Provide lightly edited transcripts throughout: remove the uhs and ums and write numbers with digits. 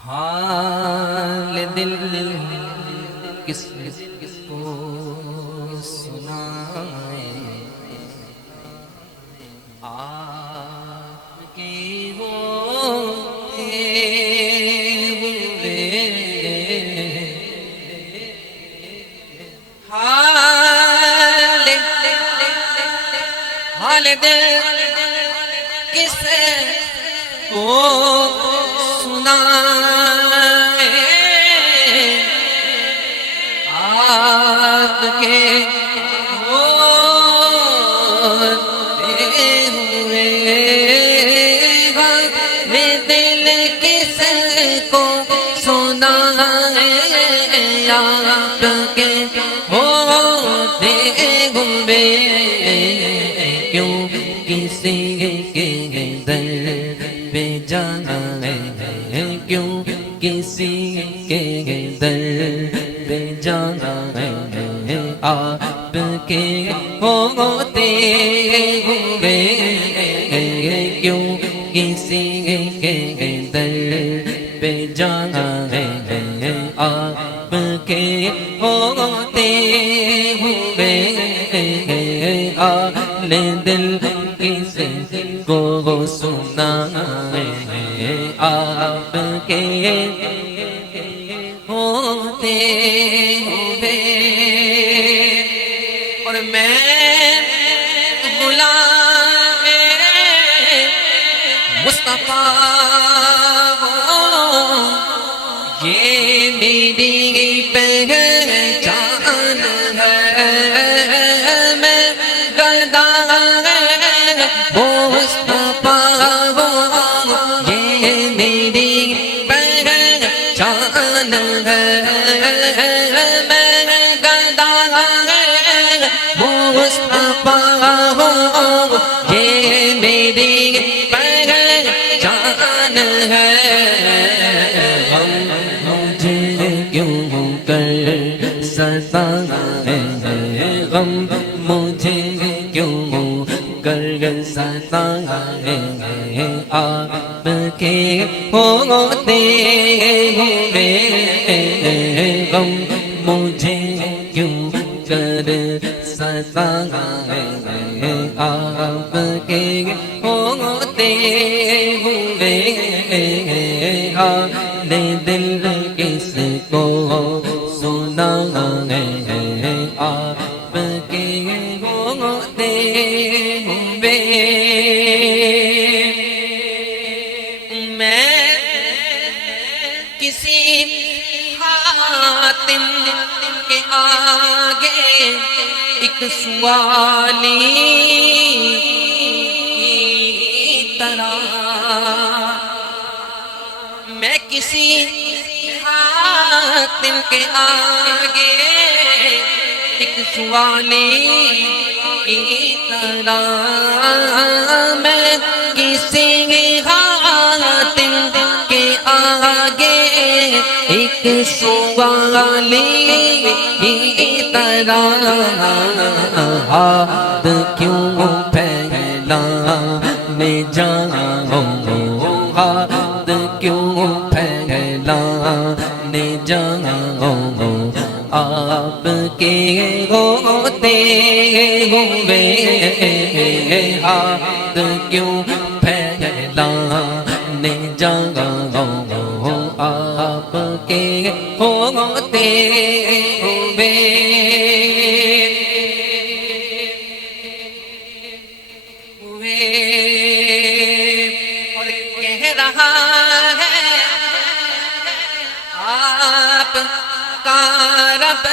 حال دل کس کو سنائیں، آپ کے ہوتے ہوئے حال دل کس کو سنائیں، آپ کے ہوتے ہوئے حال دل کس کو سنائیں، آپ کے ہوتے ہوئے کیوں کسی کے در پہ جانا ہے، کیوں کسی کے در پہ جانا ہے، آپ کے ہوتے ہوئے کیوں کسی کے در پہ جانا ہے، آپ کے ہوتے ہوئے حال دل کس کو سنائیں، آپ کے ہوتے ہوئے اور میں غلام مصطفیٰ ہوں، یہ میری پہچان ہے، میں گردان مصطفیٰ ہوں، یہ میری پہچان ہے، میں گردان مصطفیٰ ہوں، یہ میری پہچان ہے، مجھے کیوں کر ستائیں، غم مجھے کیوں کر ستائیں، آپ کے ہوتے ہوئے غم مجھے کیوں کر ستائیں، آپ کے ہوتے ہوئے حال دل کس کو سنائیں، آپ کے ہوتے ہوئے میں کسی حاتم کے آگے ایک سوالی طرح، میں کسی حاتم کے آگے ایک سوالی طرح، میں کسی حاتم کے آگے ایک سوالی طرح، ہاتھ کیوں پھیلانے جاؤں، ہاتھ کیوں پھیلانے جاؤں، آپ کے ہوتے ہوئے ہاتھ کیوں پھیلانے جاؤں، آپ کے ہوتے ہوئے اور کہہ رہا ہے آپ کا رب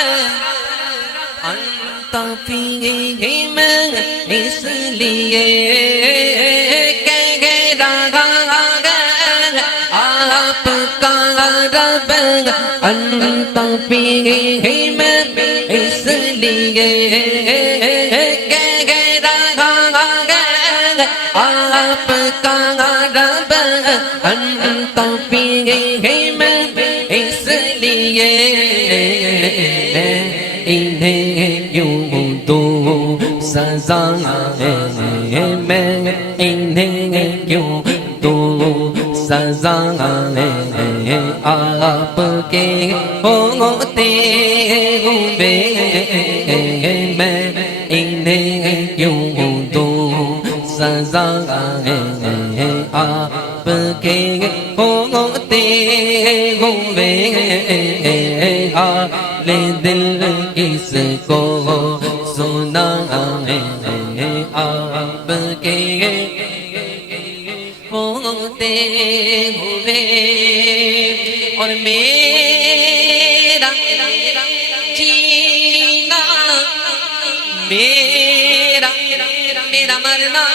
انت فیہم، اس لیے کہہ رہا ہے آپ کا رب انت فیہم، اس لیے کہہ رہا ہے آپ کا رب انت فیہم، اس لیے انہیں کیوں دو سزا ہے، میں انہیں کیوں دو سزا ہے آپ کے ہوتے ہوئے میں انہیں کیوں دوں سزا ہے آپ کے ہوتے ہوئے حال دل کس کو سنا ہے آپ کے ہوتے ہوئے اور میرا جینا میرا مرنا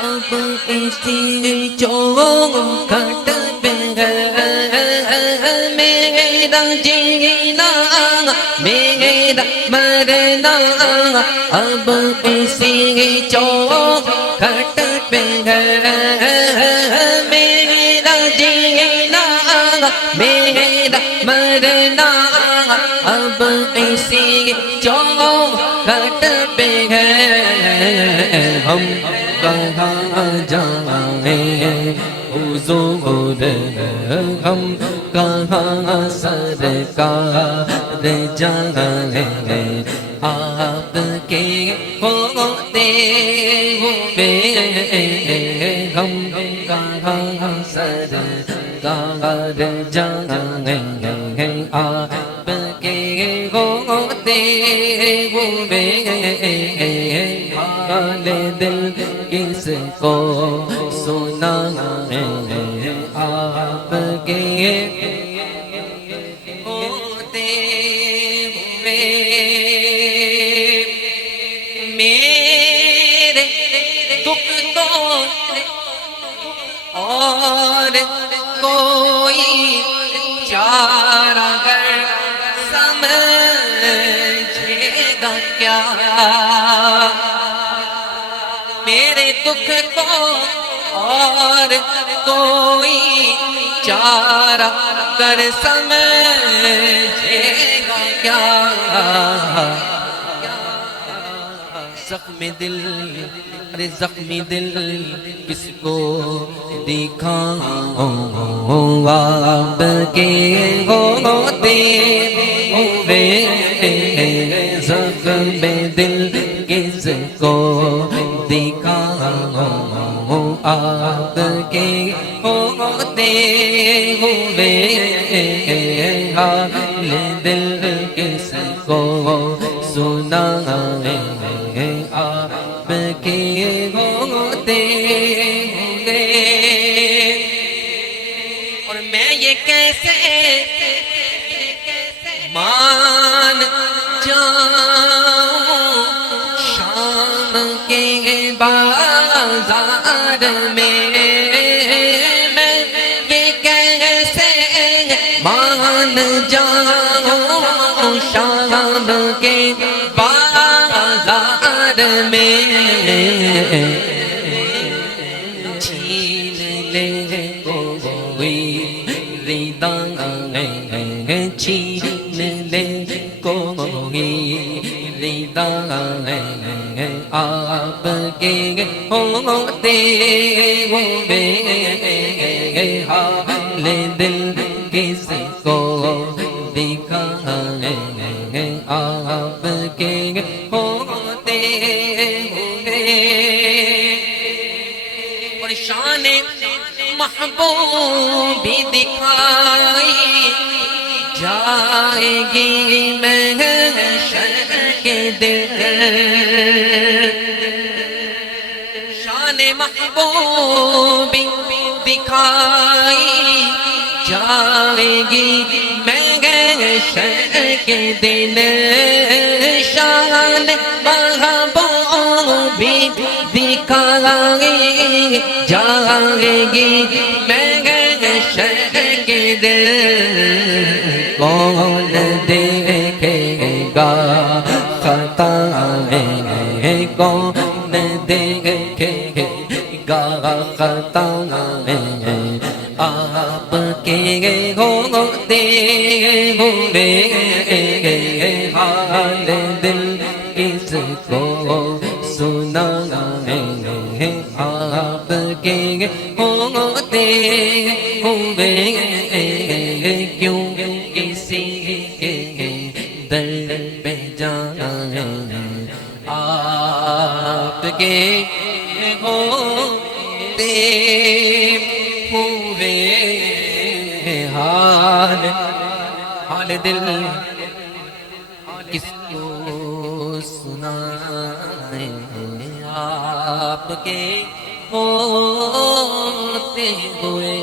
اب اسی چوکھٹ پہ ہے میرا جینا میرا مرنا اب اسی چوکھٹ پہ ہے میرا جینا میرا مرنا اب اسی چوکھٹ پہ ہے ہم کہاں جائیں حضور ہم کہاں سرکار جائیں آپ کے ہوتے ہوئے ہم کہاں سرکار جائیں آپ کے ہوتے ہوئے حال دل کس کو سنا ہے آپ کے ہوتے ہوئے میرے دکھ تو اور کوئی چارہ گر سمجھے گا کیا میرے دکھ کو اور کوئی چارہ گر سمجھے گا کیا زخم دل ارے زخمی دل کس کو دکھاؤں آپ کے ہوتے ہوئے زخم دل کس کو دکھاؤں آپ کے ہوتے ہوئے حال دل کس کو سنا ہے آپ کے ہوتے ہوئے اور میں یہ کیسے مان جاؤں شام کے بازار میں میں یہ کیسے مان جاؤں شام کے بازار میں چھین لے کوئی ردا چھین لے کوئی ردا آپ کے ہوتے ہوئے حال دل کس کو دکھائیں آپ کے ہوتے ہوئے اور شان محبوب بھی دکھائی جائے گی محشر کے دن شان محبوب بھی دکھائی جائے گی محشر کے دن شان محبوب بھی دکھائی جائے گی محشر کے دن کون دیکھے گا خطا ہے کون دیکھے گا خطا ہے آپ کے ہوتے ہوئے حال دل کس کو سنا ہے آپ کے ہوتے ہوئے کیوں کسی کے در پہ جائیں آپ کے ہوتے ہوئے حال دل کس کو سنائیں آپ کے ہوتے ہوئے